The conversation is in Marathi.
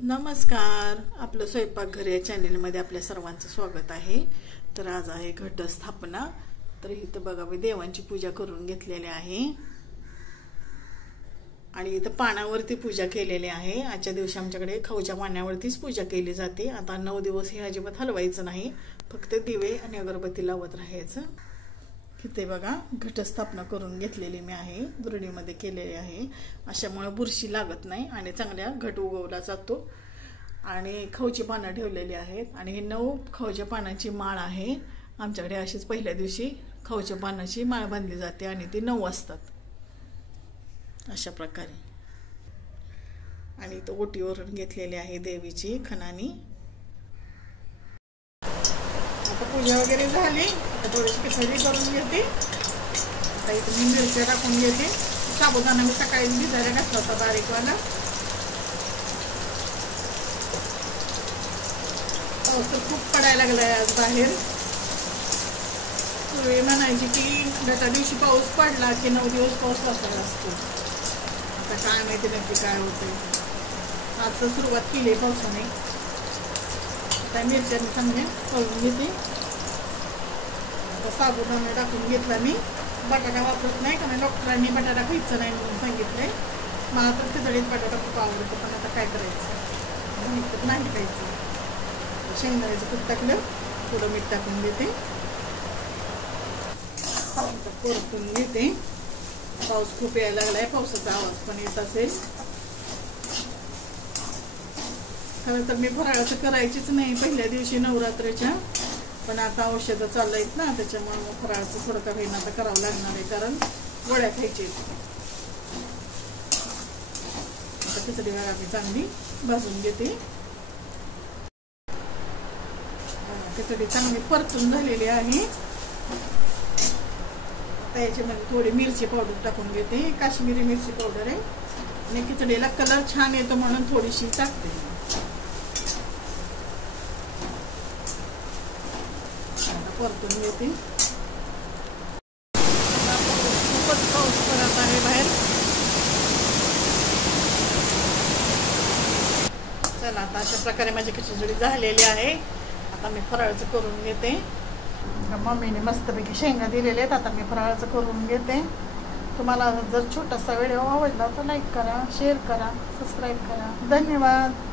नमस्कार. आपलं स्वयंपाकघर या चॅनेलमध्ये आपल्या सर्वांचं स्वागत आहे. तर आज आहे घटस्थापना. तर इथं बघा मी देवांची पूजा करून घेतलेली आहे आणि इथं पानावरती पूजा केलेली आहे. आजच्या दिवशी आमच्याकडे खाऊच्या पाण्यावरतीच पूजा केली जाते. आता 9 दिवस हे अजिबात हलवायचं नाही, फक्त दिवे आणि अगरबत्ती लावत राहायचं. इथे बघा घटस्थापना करून घेतलेली मी आहे, दुरडीमध्ये केलेली आहे. अशामुळे बुरशी लागत नाही आणि चांगल्या घट उगवला जातो. आणि खाऊची पानं ठेवलेली आहेत आणि हे 9 खाऊच्या पानाची माळ आहे. आमच्याकडे अशीच पहिल्या दिवशी खाऊच्या पानाची माळ बांधली जाते आणि ती 9 असतात अशा प्रकारे. आणि इथं ओटीवरून घेतलेली आहे देवीची खणानी. आता पूजा वगैरे झाली. आता थोडीशी खिचडी करून घेते. आता इथं मी मिरच्या टाकून घेते. साबुदाणा मी सकाळी भिजायला घातला होता बारीकवाला. पाऊस तर खूप पडायला लागलाय आज बाहेर. पूर्वी म्हणायची की त्या दिवशी पाऊस पडला की 9 दिवस पाऊस बसला असतो. आता काय माहिती नक्की काय होते. आज तर सुरुवात केली पावसाने. आता मिरच्याने चांगले तळून घेते. आता साबुदाणा टाकून घेतला मी. बटाटा वापरत नाही, कारण डॉक्टरांनी बटाटा खायचं नाही म्हणून सांगितलंय. मला तर खिचडीत बटाटा खूप आवडतो, पण आता काय करायचं, नाही खायचं. शेंगदाण्याचं कूट टाकलं, थोडं मीठ टाकून देते, परतून घेते. पाऊस खूप यायला लागलाय, पावसाचा आवाज पण येत असेल. खरं तर मी फराळाचं करायचीच नाही पहिल्या दिवशी नवरात्रीच्या, पण आता औषधं चाललेत ना, त्याच्यामुळे मग फराळाचं थोडं का होईना आता करावं लागणार आहे, कारण गोळ्या खायची. आता खिचडी वेळा मी चांगली भाजून घेते. खिचडी चांगली परतून झालेली आहे. आता याच्यामध्ये थोडी मिरची पावडर टाकून घेते. काश्मीरी मिरची पावडर आहे आणि खिचडीला कलर छान येतो म्हणून थोडीशी टाकते. परतून घेते. खूपच पाऊस पडत आहे बाहेर. चला आता अशा प्रकारे माझी खिचडी झालेली आहे. आता मी फराळाचं करून घेते. मम्मीने मस्तपैकी शेंगा दिलेले आहेत. आता मी फराळाचं करून घेते. तुम्हाला जर छोटासा व्हिडिओ आवडला तर लाईक करा, शेअर करा, सबस्क्राईब करा. धन्यवाद.